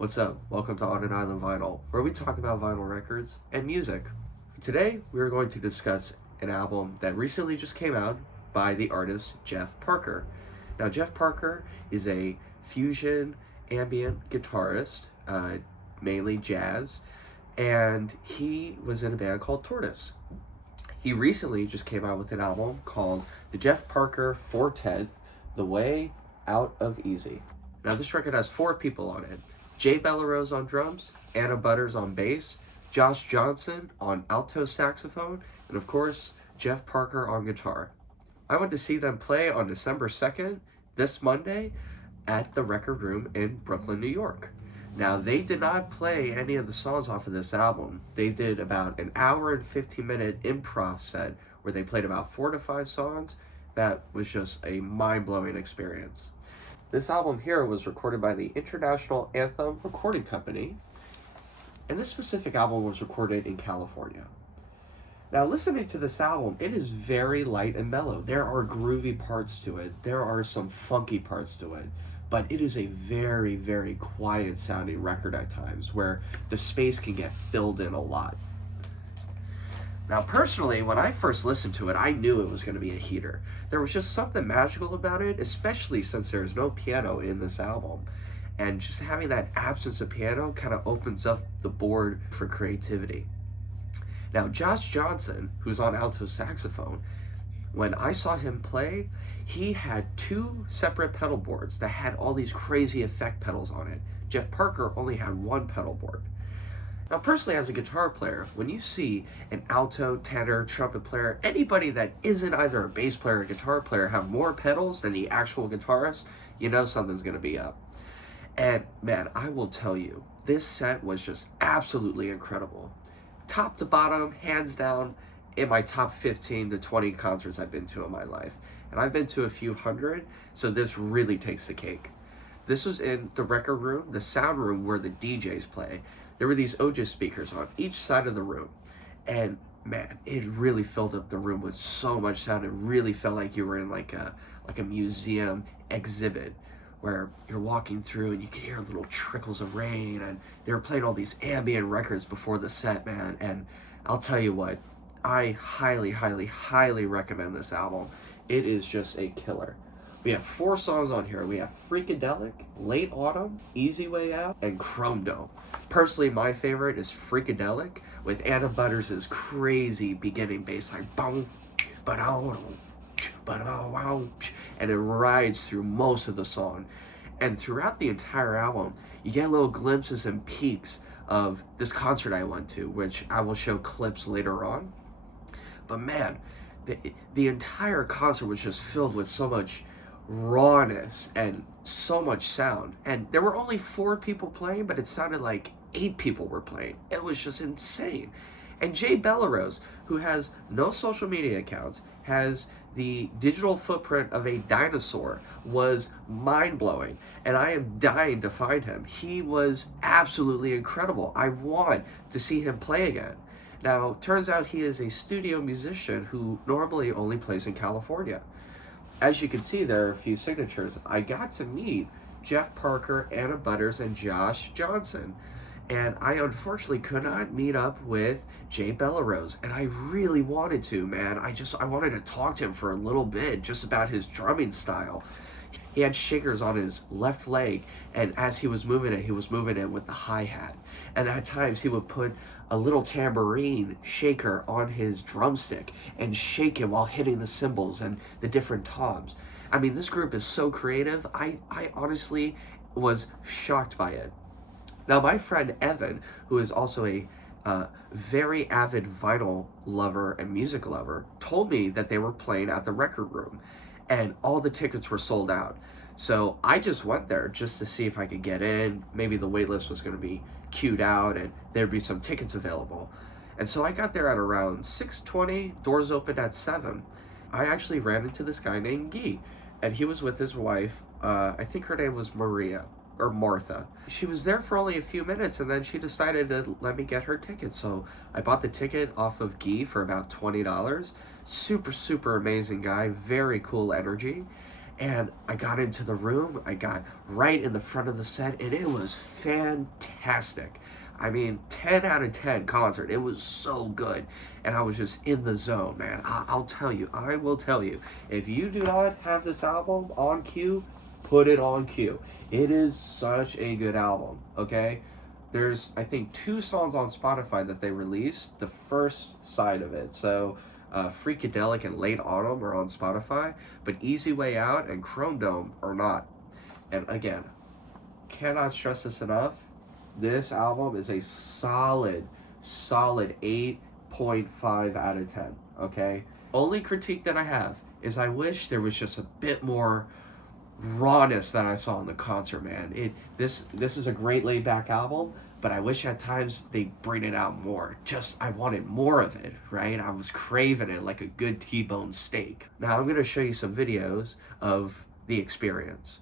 What's up? Welcome to On an Island Vinyl, where we talk about vinyl records and music. Today, we are going to discuss an album that recently just came out by the artist Jeff Parker. Now, Jeff Parker is a fusion ambient guitarist, mainly jazz, and he was in a band called Tortoise. He recently just came out with an album called The Jeff Parker IVtet, The Way Out of Easy. Now, this record has 4 people on it. Jay Bellerose on drums, Anna Butters on bass, Josh Johnson on alto saxophone, and of course, Jeff Parker on guitar. I went to see them play on December 2nd, this Monday, at the Record Room in Brooklyn, New York. Now, they did not play any of the songs off of this album. They did about an hour and 15-minute improv set where they played about 4 to 5 songs. That was just a mind-blowing experience. This album here was recorded by the International Anthem Recording Company, and this specific album was recorded in California. Now, listening to this album, it is very light and mellow. There are groovy parts to it. There are some funky parts to it, but it is a very, very quiet sounding record at times where the space can get filled in a lot. Now, personally, when I first listened to it, I knew it was going to be a heater. There was just something magical about it, especially since there's no piano in this album. And just having that absence of piano kind of opens up the board for creativity. Now, Josh Johnson, who's on alto saxophone, when I saw him play, he had 2 separate pedal boards that had all these crazy effect pedals on it. Jeff Parker only had 1 pedal board. Now, personally, as a guitar player, when you see an alto, tenor, trumpet player, anybody that isn't either a bass player or a guitar player have more pedals than the actual guitarist, you know something's going to be up. And man, I will tell you, this set was just absolutely incredible. Top to bottom, hands down, in my top 15 to 20 concerts I've been to in my life. And I've been to a few hundred, so this really takes the cake. This was in the record room, the sound room where the DJs play. There were these OJ speakers on each side of the room, and man, it really filled up the room with so much sound. It really felt like you were in like a museum exhibit where you're walking through and you can hear little trickles of rain, and they were playing all these ambient records before the set, man. And I'll tell you what, I highly, highly, highly recommend this album. It is just a killer. We have 4 songs on here. We have Freakadelic, Late Autumn, Easy Way Out, and Chrome Dome. Personally, my favorite is Freakadelic with Anna Butters' crazy beginning bass line, boom, and it rides through most of the song. And throughout the entire album, you get little glimpses and peaks of this concert I went to, which I will show clips later on. But man, the entire concert was just filled with so much rawness and so much sound. And there were only 4 people playing, but it sounded like 8 people were playing. It was just insane. And Jay Bellerose, who has no social media accounts, has the digital footprint of a dinosaur, was mind-blowing. And I am dying to find him. He was absolutely incredible. I want to see him play again. Now, turns out he is a studio musician who normally only plays in California. As you can see, there are a few signatures. I got to meet Jeff Parker, Anna Butters, and Josh Johnson. And I unfortunately could not meet up with Jay Bellerose. And I really wanted to, man. I wanted to talk to him for a little bit just about his drumming style. He had shakers on his left leg, and as he was moving it with the hi-hat. And at times he would put a little tambourine shaker on his drumstick and shake it while hitting the cymbals and the different toms. I mean, this group is so creative. I honestly was shocked by it. Now, my friend Evan, who is also a very avid vinyl lover and music lover, told me that they were playing at the Record Room, and all the tickets were sold out. So I just went there just to see if I could get in. Maybe the wait list was going to be queued out and there'd be some tickets available. And so I got there at around 6:20, doors opened at 7. I actually ran into this guy named Guy, and he was with his wife. I think her name was Maria or Martha. She was there for only a few minutes, and then she decided to let me get her ticket. So I bought the ticket off of Guy for about $20. Super, super amazing guy, very cool energy. And I got into the room, I got right in the front of the set, and it was fantastic. I mean, 10 out of 10 concert. It was so good. And I was just in the zone, man. I'll tell you, I will tell you, if you do not have this album on queue, put it on queue. It is such a good album, okay? There's, I think, 2 songs on Spotify that they released, the first side of it. So, Freakadelic and Late Autumn are on Spotify, but Easy Way Out and Chrome Dome are not. And again, cannot stress this enough. This album is a solid 8.5 out of 10, okay? Only critique that I have is I wish there was just a bit more rawness that I saw in the concert, man. This is a great laid back album, but I wish at times they bring it out more. I wanted more of it, right? I was craving it like a good T-bone steak. Now I'm gonna show you some videos of the experience.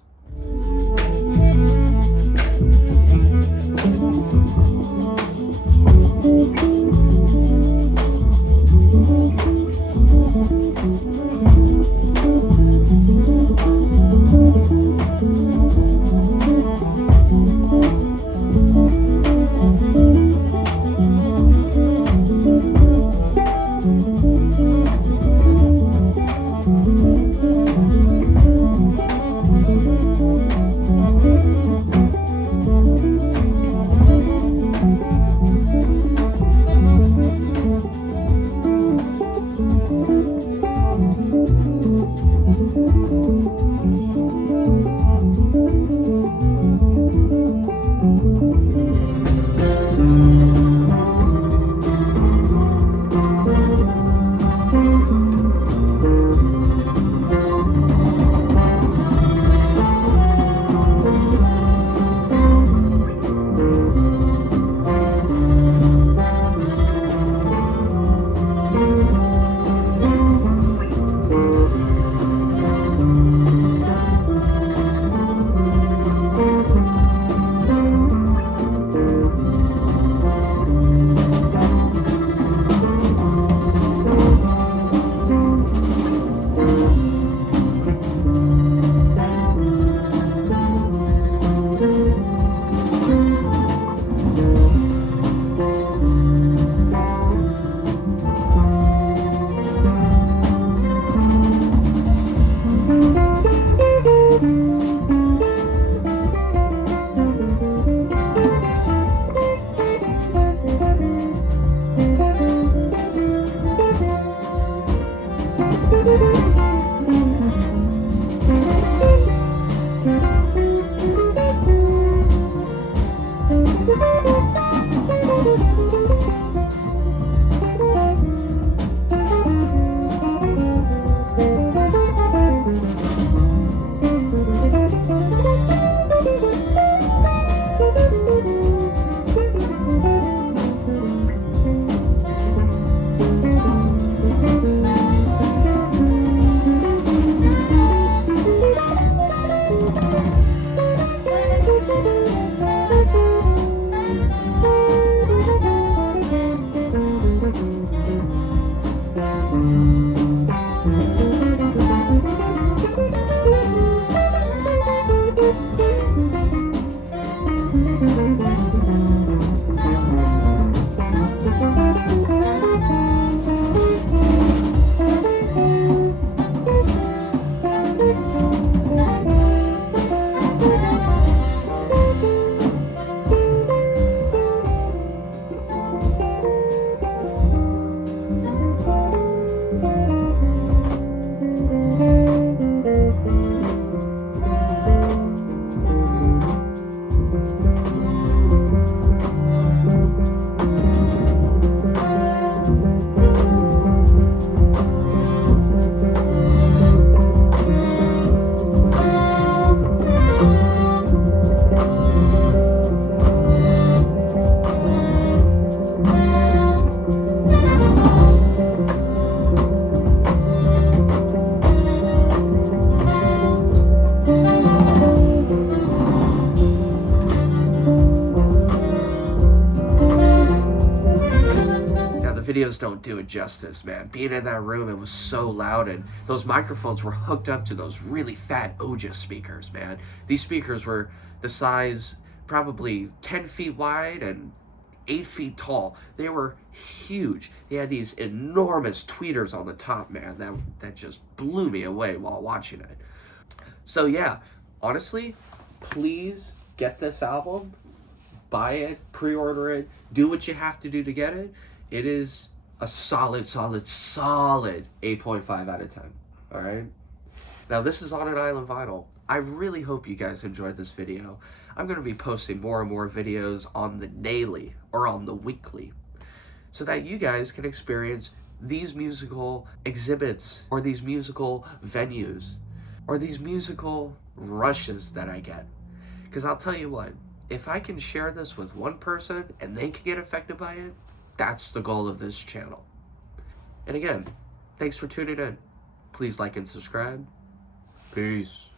just don't do it justice, man. Being in that room, it was so loud, and those microphones were hooked up to those really fat Oja speakers, man. These speakers were the size, probably 10 feet wide and 8 feet tall. They were huge. They had these enormous tweeters on the top, man. That just blew me away while watching it. So yeah, honestly, please get this album. Buy it, pre-order it, do what you have to do to get it. It is a solid 8.5 out of 10. All right. Now this is On an Island Vinyl. I really hope you guys enjoyed this video. I'm going to be posting more and more videos on the daily or on the weekly so that you guys can experience these musical exhibits or these musical venues or these musical rushes that I get. Because I'll tell you what, if I can share this with one person and they can get affected by it, that's the goal of this channel. And again, thanks for tuning in. Please like and subscribe. Peace.